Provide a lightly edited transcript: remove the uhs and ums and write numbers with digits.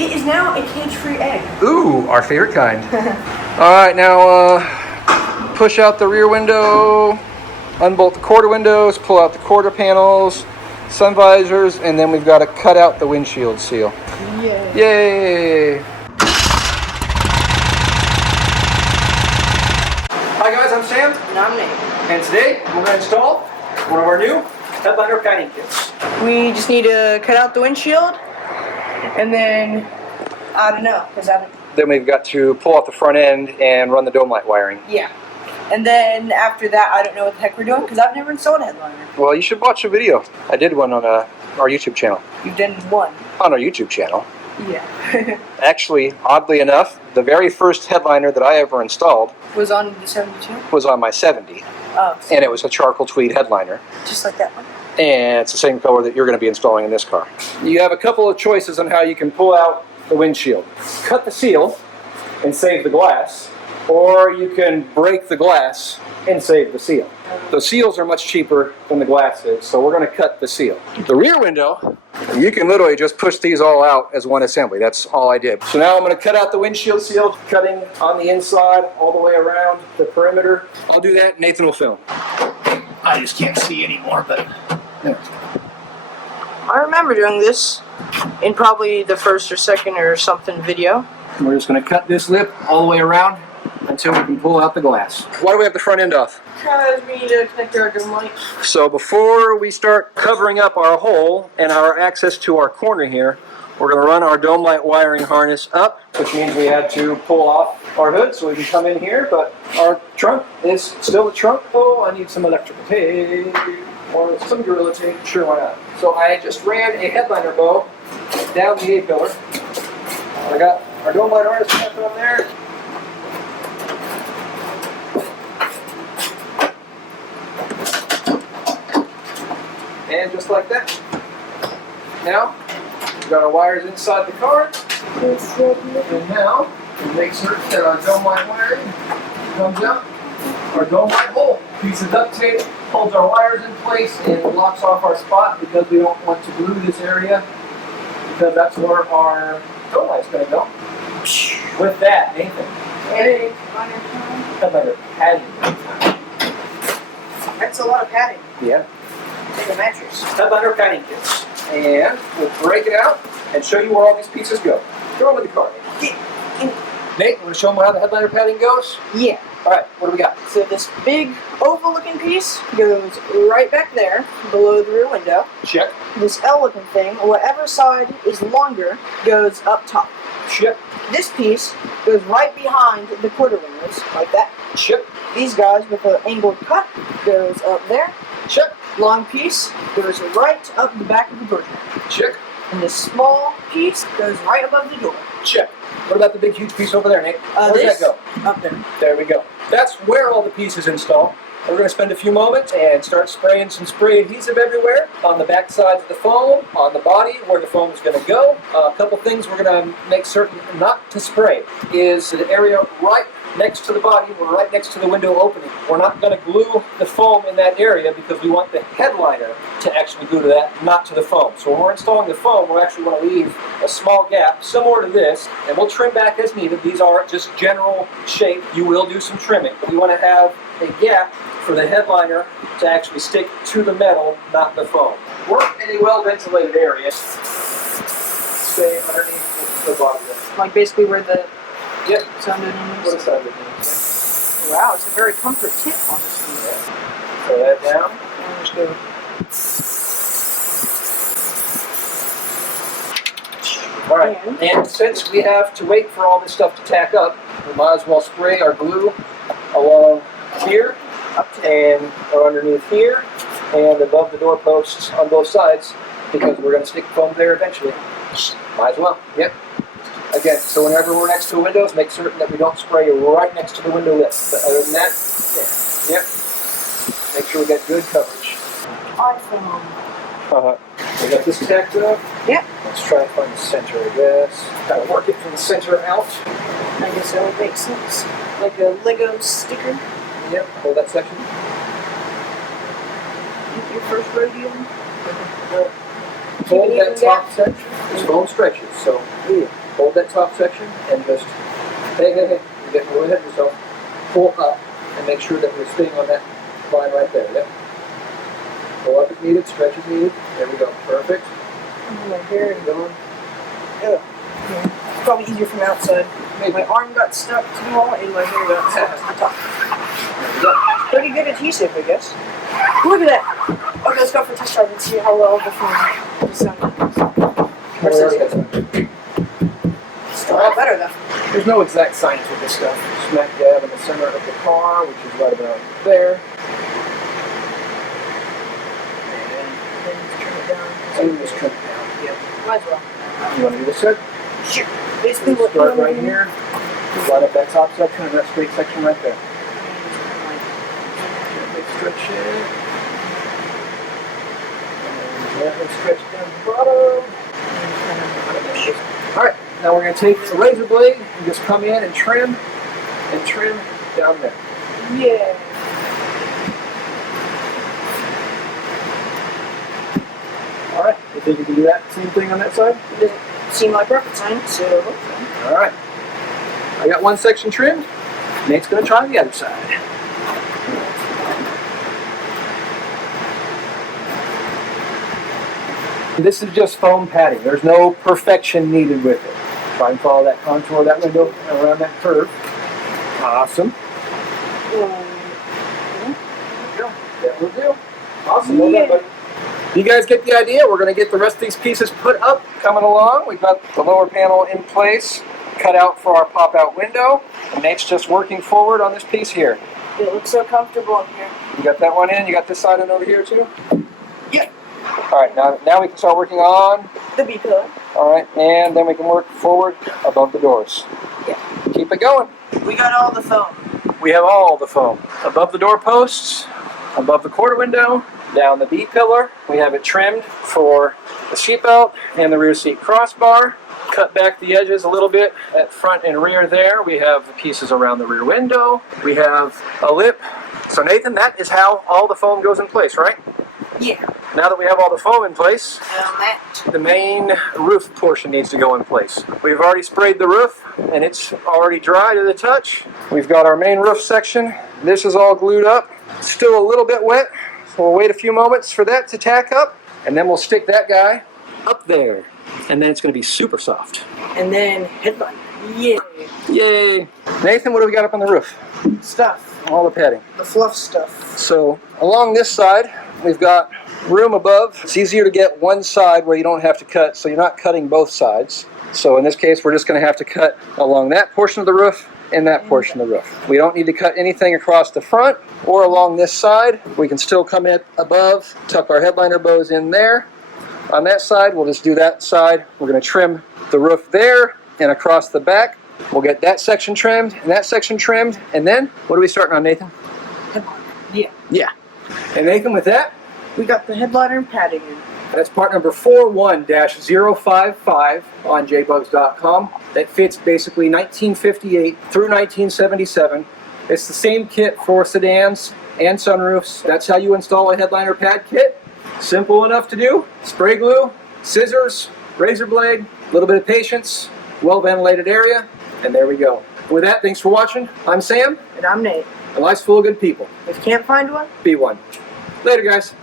It is now a cage-free egg. Ooh, our favorite kind. All right, now push out the rear window, unbolt the quarter windows, pull out the quarter panels, sun visors, and then we've got to cut out the windshield seal. Yay. Yay! Hi guys, I'm Sam. And I'm Nate. And today we're going to install one of our new headliner padding kits. We just need to cut out the windshield, and then, I don't know, because I haven't... Then we've got to pull out the front end and run the dome light wiring. Yeah. And then after that, I don't know what the heck we're doing, because I've never installed a headliner. Well, you should watch a video. I did one on our YouTube channel. You've done one? On our YouTube channel. Yeah. Actually, oddly enough, the very first headliner that I ever installed Was on the 72? was on my 70. Oh. And it was a charcoal tweed headliner. Just like that one? And it's the same color that you're going to be installing in this car. You have a couple of choices on how you can pull out the windshield. Cut the seal and save the glass, or you can break the glass and save the seal. The seals are much cheaper than the glass is, so we're going to cut the seal. The rear window, you can literally just push these all out as one assembly. That's all I did. So now I'm going to cut out the windshield seal, cutting on the inside all the way around the perimeter. I'll do that, Nathan will film. I just can't see anymore, but... I remember doing this in probably the first or second or something video. We're just going to cut this lip all the way around until we can pull out the glass. Why do we have the front end off? Because we need to connect our dome light. So before we start covering up our hole and our access to our corner here, we're going to run our dome light wiring harness up, which means we had to pull off our hood so we can come in here, but our trunk is still the trunk. Oh, I need some electrical tape or some Gorilla tape. Sure, why not? So I just ran a headliner bow down the A-pillar. I got our dome light harness kept on there. And just like that. Now, we've got our wires inside the car. And now, we make certain that our dome light wiring comes out. Our dome light hole. Piece of duct tape holds our wires in place and blocks off our spot because we don't want to glue this area, because that's where our dome light's going to go. With that, Nathan. Hey. Headliner padding. That's a lot of padding. Yeah. Like a mattress. Headliner padding kits. And we'll break it out and show you where all these pieces go. Throw them in the car. Nate, you want to show them how the headliner padding goes? Yeah. Alright, what do we got? So this big oval looking piece goes right back there, below the rear window. Check. This L looking thing, whatever side is longer, goes up top. Check. This piece goes right behind the quarter windows, like that. Check. These guys with an angled cut goes up there. Check. Long piece goes right up the back of the door. Check. And this small piece goes right above the door. Check. What about the big huge piece over there, Nate? Where does that go? Up there. There we go. That's where all the pieces install. We're going to spend a few moments and start spraying some spray adhesive everywhere, on the back sides of the foam, on the body where the foam is going to go. A couple things we're going to make certain not to spray is the area right next to the body, we're right next to the window opening. We're not going to glue the foam in that area because we want the headliner to actually glue to that, not to the foam. So when we're installing the foam, we're actually going to leave a small gap similar to this, and we'll trim back as needed. These are just general shape. You will do some trimming. We want to have a gap for the headliner to actually stick to the metal, not the foam. Work in a well-ventilated area. Stay underneath the body. Like basically where the Yep. sound What a sound is. Wow, it's a very comfort tip on this one. Throw that down. And just go. Alright, and since we have to wait for all this stuff to tack up, we might as well spray our glue along here, and or underneath here, and above the doorposts on both sides, because we're going to stick foam there eventually. Might as well, yep. Again, so whenever we're next to windows, make certain that we don't spray right next to the window lip. But other than that, yep. Make sure we get good coverage. iPhone. We got this tacked up. Yep. Let's try and find the center of this. Kind of work it from the center out. I guess that would make sense. Like a Lego sticker. Yep, hold that section. Your first rodeo. Hold that top section. This foam stretches, so hold that top section and just, hey, you're getting a little ahead of yourself. Pull up and make sure that we're staying on that line right there. Yep. Pull up if needed, stretch if needed. There we go. Perfect. My hair Keep going. Yeah. Probably easier from outside. Maybe. My arm got stuck to the wall and my hair got stuck to the top. There we go. Pretty good adhesive, I guess. Look at that. Okay, let's go for a test drive and see how well the phone sound is. Still a lot better though. There's no exact science with this stuff. Smack dab in the center of the car, which is right about there. Then turn it down. And just trim it down. Yeah, might as well. You want to do this side? Sure. Basically what Start right here. Line up that top section and that straight section right there. Gently stretch it. And gently stretch down the bottom. Alright, now we're going to take the razor blade and just come in and trim down there. Yeah. Alright, you think you can do that same thing on that side? It doesn't seem like rocket science, so hopefully. Alright. I got one section trimmed. Nate's going to try the other side. This is just foam padding. There's no perfection needed with it. Try and follow that contour of that window around that curve. Awesome. There we go. That will do. Awesome. Well done, buddy. You guys get the idea? We're going to get the rest of these pieces put up, coming along. We've got the lower panel in place, cut out for our pop-out window. And Nate's just working forward on this piece here. It looks so comfortable in here. You got that one in? You got this side in over here too? Yeah. Alright, now we can start working on The B pillar. Alright, and then we can work forward above the doors. Yeah. Keep it going. We got all the foam. We have all the foam. Above the door posts, above the quarter window, down the B pillar. We have it trimmed for the seat belt and the rear seat crossbar. Cut back the edges a little bit at front and rear there. We have the pieces around the rear window. We have a lip. So Nathan, that is how all the foam goes in place, right? Yeah. Now that we have all the foam in place, That. the main roof portion needs to go in place. We've already sprayed the roof and it's already dry to the touch. We've got our main roof section. This is all glued up. Still a little bit wet, so we'll wait a few moments for that to tack up and then we'll stick that guy up there. And then it's going to be super soft. And then headlight. Yeah. Yay! Nathan, what do we got up on the roof? Stuff. All the padding. The fluff stuff. So along this side, we've got room above. It's easier to get one side where you don't have to cut, so you're not cutting both sides. So in this case, we're just going to have to cut along that portion of the roof and that portion of the roof. We don't need to cut anything across the front or along this side. We can still come in above, tuck our headliner bows in there. On that side, we'll just do that side. We're going to trim the roof there and across the back. We'll get that section trimmed and that section trimmed. And then, what are we starting on, Nathan? Headliner. Yeah. Yeah. And Nathan, with that, We got the headliner and padding in. that's part number 41-055 on JBugs.com. That fits basically 1958 through 1977. It's the same kit for sedans and sunroofs. That's how you install a headliner pad kit. Simple enough to do. Spray glue, scissors, razor blade, a little bit of patience, well-ventilated area, and there we go. With that, thanks for watching. I'm Sam, And I'm Nate. and life's full of good people. If you can't find one, Be one. Later, guys.